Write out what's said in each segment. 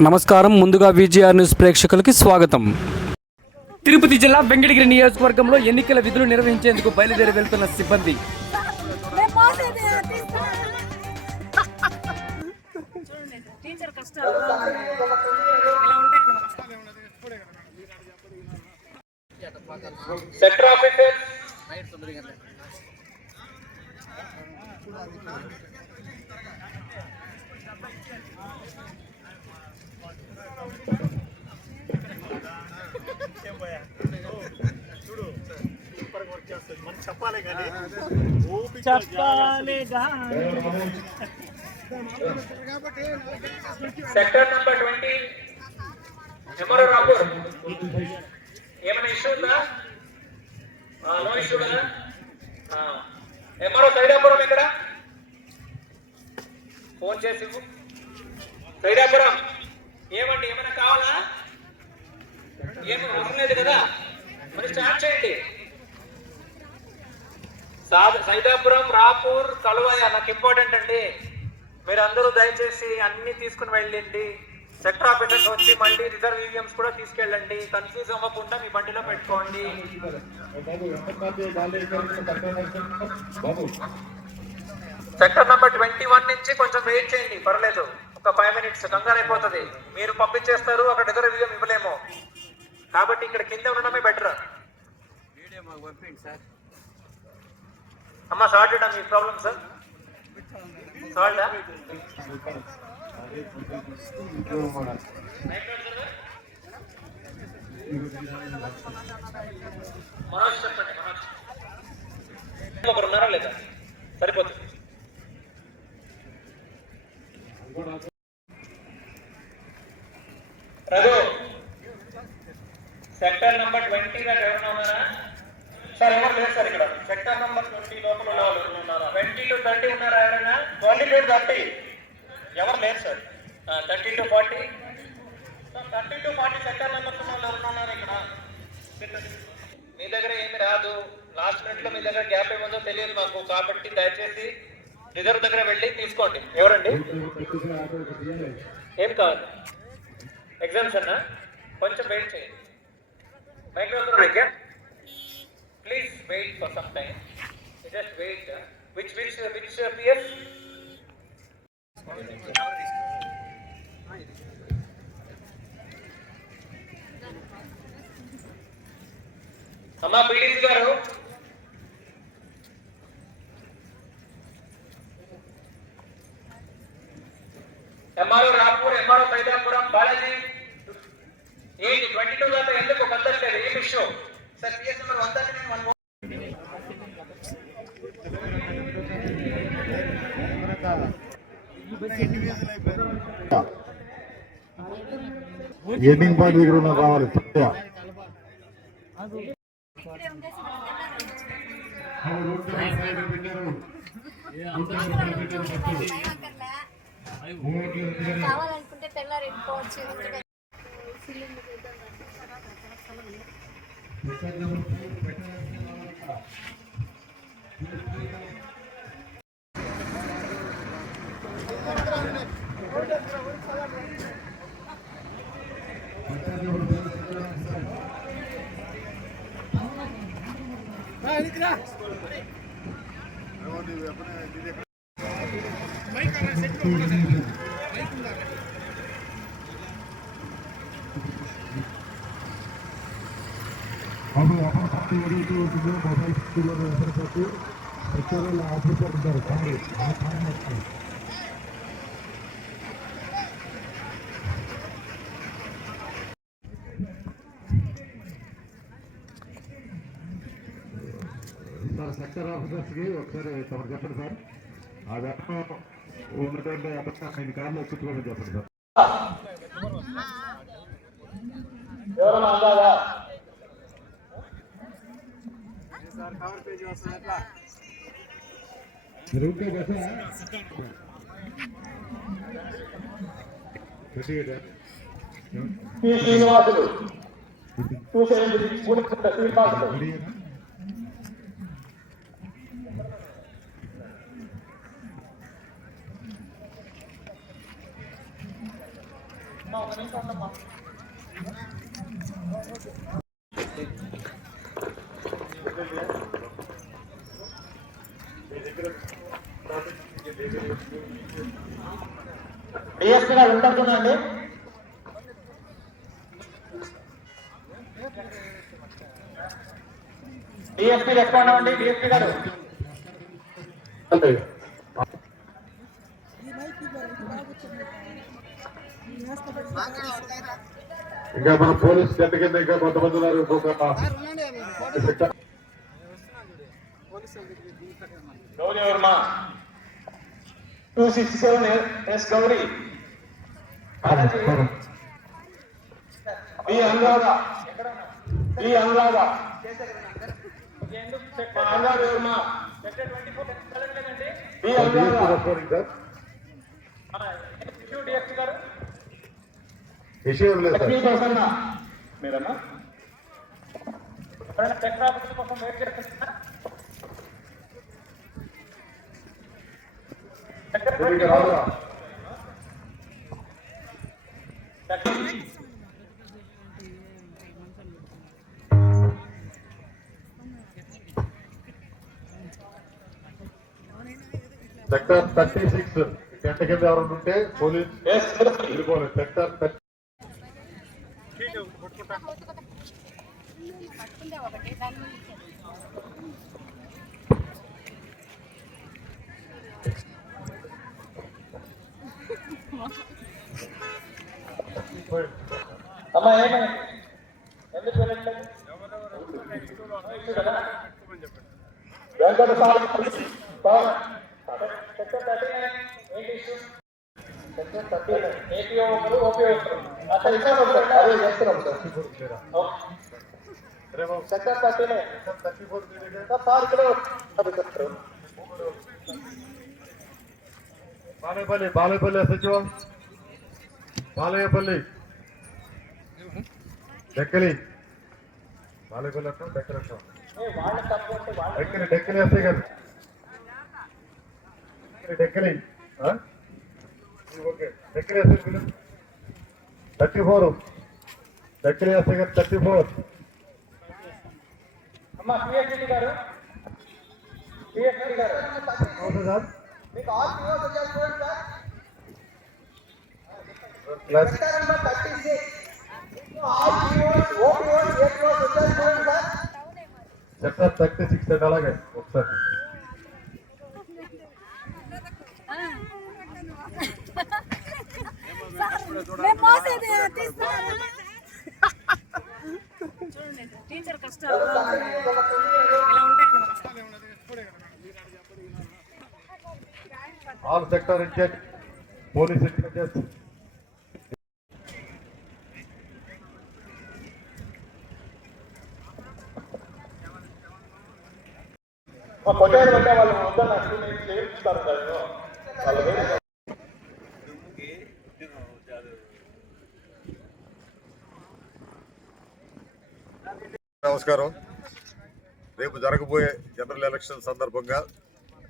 నమస్కారం. ముందుగా VGR news ప్రేక్షకులకి స్వాగతం. తిరుపతి జిల్లా వెంకటగిరి నియోజకవర్గంలో ఎన్నికల విధులు నిర్వహించేందుకు బయలుదేరి వెళ్తున్న సిబ్బంది. కష్టాలు ఇలా ఉంటాయి sector number twenty MRO Rapur ఏమైనా ఇష్యూ ఉందా? నో ఇష్యూ కదా సైదాపురం ఇక్కడ ఫోన్ చేసి ఇవ్వు. సైదాపురం ఏమండి ఏమైనా కావాలా ఏమీ అవసరం లేదు కదా మరి స్టార్ట్ చేయండి సాద్ సైదాపురం రాపూర్ కలువయ్య నాకు ఇంపార్టెంట్ అండి మీరు అందరూ దయచేసి అన్ని తీసుకుని వెళ్ళండి. సెక్టర్ ఆఫీసర్స్ వచ్చి మళ్ళీ రిజర్వ్ ఈవీఎంస్ కూడా తీసుకెళ్ళండి. కన్ఫ్యూజ్ అవ్వకుండా మీ బండిలో పెట్టుకోండి. సెక్టర్ నెంబర్ ట్వంటీ వన్ నుంచి కొంచెం వెయిట్ చేయండి. పర్లేదు. ఒక ఫైవ్ మినిట్స్ కంగారు అయిపోతుంది. మీరు పంపించేస్తారు. అక్కడ రిజర్వ్ ఈవీఎం ఇవ్వలేము. కాబట్టి ఇక్కడ కింద ఉండడమే బెటర్ అమ్మా సాల్ట్ మీ ప్రాబ్లం సార్ సాల్టా? మనోజ్ చెప్పండి మనోజ్. ఒకరు ఉన్నారా లేదా? సరిపోతుంది. రఘు సెక్టర్ నంబర్ ట్వంటీ దాకా ఎవరైనా ఉన్నారా? సార్ ఎవరు లేదు సార్ ఇక్కడ. సెక్టర్ నంబర్ ట్వంటీ లోపల ఉన్నవాళ్ళు. ట్వంటీ టు థర్టీ ఉన్నారా ఎవరైనా? Twenty two thirty. ఎవరు లేరు sir. Thirty two forty. Thirty two forty sector వాళ్ళు ఎవరైనా ఉన్నారా ఇక్కడ? మీ దగ్గర ఏమి రాదు. లాస్ట్ మినిట్లో మీ దగ్గర గ్యాప్ ఏముందో తెలియదు మాకు. కాబట్టి దయచేసి రిజర్వ్ దగ్గర వెళ్ళి తీసుకోండి. ఎవరండి? ఏం కావాలి ఎగ్జామ్స్ అన్నా? కొంచెం వెయిట్ చేయండి. Micro please wait for some time. Just wait. Which which which PS uh, uh, అమ్మా పీడీసీ గారు. MRO Rapur MRO Paidapuram Balaji. ఏంటి ట్వంటీ టూ దాకా ఎందుకు కదలట్లేదు ఏం issue sir PS number one thirty nine one ending point దగ్గర ఉన్న రావాలి సత్య. ఇక్కడే ఉండేసి కావాలనుకుంటే తెల్లారి వెళ్ళిపోవచ్చు ಅದು ಅಪರ ಪಾರ್ಟಿ ಹೊಡೆಯಿತು ಅಂತಂದ್ರೆ ಮೊಬೈಲ್ ಸಿಕ್ಕಿಲ್ಲ ಹೆಸರು ಕೊಟ್ಟು ಪ್ರಚಾರ ಎಲ್ಲ సార్ సెక్టర్ ఆఫీసర్స్కి ఒకసారి తమరు చెప్పండి సార్. ఆ వెపం ఉన్నటువంటి అబద్ధం ఐదు కార్లు ఎక్కించుకోమని చెప్పండి సార్. కదా. శ్రీనివాసులు. డిఎస్పీ గారు ఉంటుందండి డిఎస్పీ రెస్పాండ్ అవ్వండి డిఎస్పీ గారు. ఇంకా మన పోలీస్ గంట కింద ఇంకా కొంతమంది ఉన్నారు. ఇంకొక Gauri Varma. Two six seven S Gauri. B Anuradha. B Anuradha. Varma. Anuradha. గారు. విషయం లేదు. సార్ మీ ప్రసన్న మీరన్నా కోసం వెయిట్ చేస్తున్నా సెక్టర్ థర్టీ సిక్స్ గంట కింద ఎవరైనా ఉంటే పోలీస్ సెక్టర్ థర్టీ పట్టుకుందే ఒకటి దాని మీద అమ్మా ఏమైంది? ఎందుకు వెళ్ళట్లేదు? Venkata Swamy sector thirty nine ఏంటి issue sector thirty nine APO ఒకరు ఓపీ ఒకరు అసలు ఇక్కడ ఒకరు అదే చేస్తున్నాం sir. Sector thirty nine thirty four sir ఇక్కడ బాలేపల్లి బాలేపల్లి సచివం. బాలయ్యపల్లి డెక్కలి. బాలేపల్లి అంటాం డెక్కలి వాళ్ళ డెక్కలి డెక్కలి ఎస్ఐ గారు. డెక్కలి? ఓకే. డెక్కలి గారు థర్టీ ఫోర్. డెక్కలి ఎస్ఐ గారు థర్టీ ఫోర్. అమ్మా పిఎస్డి గారు. పిఎస్డి గారు. అవును సార్. మీకు ఆల్ పిఓస్ వచ్చారు చూడండి sir. Class sector number thirty six all POs OPOs APOs వచ్చారు చూడండి సార్. సెక్టర్ థర్టీ సిక్స్ అండి అలాగే. ఒకసారి. మేము మోసేది తీస్తున్నాను చూడండి టీచర్ కష్టాలు ఎలా ఉంటాయన్నమాట all sector incharge police incharge మా కొట్టేరు కొట్టే వాళ్ళు వద్దన్న నేను చేయిస్తారు వాళ్ళు నమస్కారం. రేపు జరగబోయే జనరల్ ఎలక్షన్ సందర్భంగా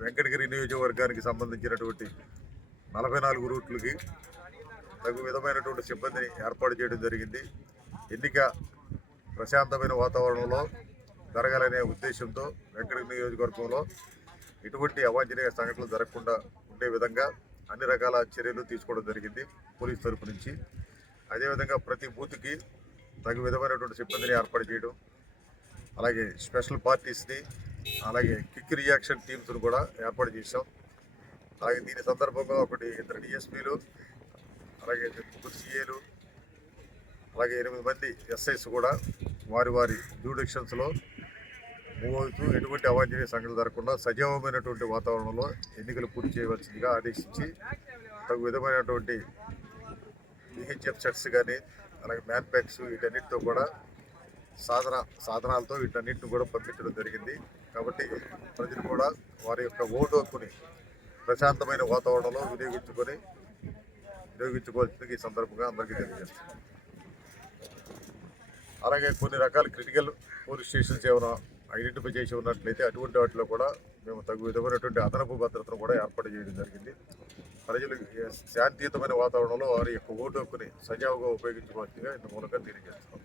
వెంకటగిరి నియోజకవర్గానికి సంబంధించినటువంటి నలభై నాలుగు రూట్లకి తగు విధమైనటువంటి సిబ్బందిని ఏర్పాటు చేయడం జరిగింది. ఎన్నిక ప్రశాంతమైన వాతావరణంలో జరగాలనే ఉద్దేశంతో వెంకటగిరి నియోజకవర్గంలో ఎటువంటి అవాంఛనీయ సంఘటనలు జరగకుండా ఉండే విధంగా అన్ని రకాల చర్యలు తీసుకోవడం జరిగింది పోలీస్ తరపు నుంచి. అదేవిధంగా ప్రతి బూత్కి తగు విధమైనటువంటి సిబ్బందిని ఏర్పాటు చేయడం అలాగే స్పెషల్ పార్టీస్ని అలాగే క్విక్ రియాక్షన్ టీమ్స్ను కూడా ఏర్పాటు చేశాం. అలాగే దీని సందర్భంగా ఒకటి ఇద్దరు డిఎస్పీలు అలాగే ముగ్గురు సీఏలు అలాగే ఎనిమిది మంది ఎస్ఐస్ కూడా వారి వారి జ్యూడిక్షన్స్లో మూవ్ అవుతూ ఎటువంటి అవాంఛనీయ సంఘటనలు జరగకుండా సజీవమైనటువంటి వాతావరణంలో ఎన్నికలు పూర్తి చేయవలసిందిగా ఆదేశించి తగు విధమైనటువంటి విహెచ్ఎఫ్ సెట్స్ కానీ అలాగే మ్యాన్ ప్యాక్స్ వీటన్నిటితో కూడా సాధన సాధనాలతో వీటన్నింటిని కూడా పంపించడం జరిగింది. కాబట్టి ప్రజలు కూడా వారి యొక్క ఓటు హక్కుని ప్రశాంతమైన వాతావరణంలో వినియోగించుకొని వినియోగించుకోవాల్సింది ఈ సందర్భంగా అందరికీ తెలియజేస్తున్నాం. అలాగే కొన్ని రకాల క్రిటికల్ పోలీస్ స్టేషన్స్ ఏమైనా ఐడెంటిఫై చేసి ఉన్నట్లయితే అటువంటి వాటిలో కూడా మేము తగు విధమైనటువంటి అదనపు భద్రతను కూడా ఏర్పాటు చేయడం జరిగింది. ప్రజలు శాంతియుతమైన వాతావరణంలో వారి యొక్క ఓటు హక్కుని సజావుగా ఉపయోగించుకోవాల్సిందిగా ఇంత మూలంగా తెలియజేస్తున్నాం.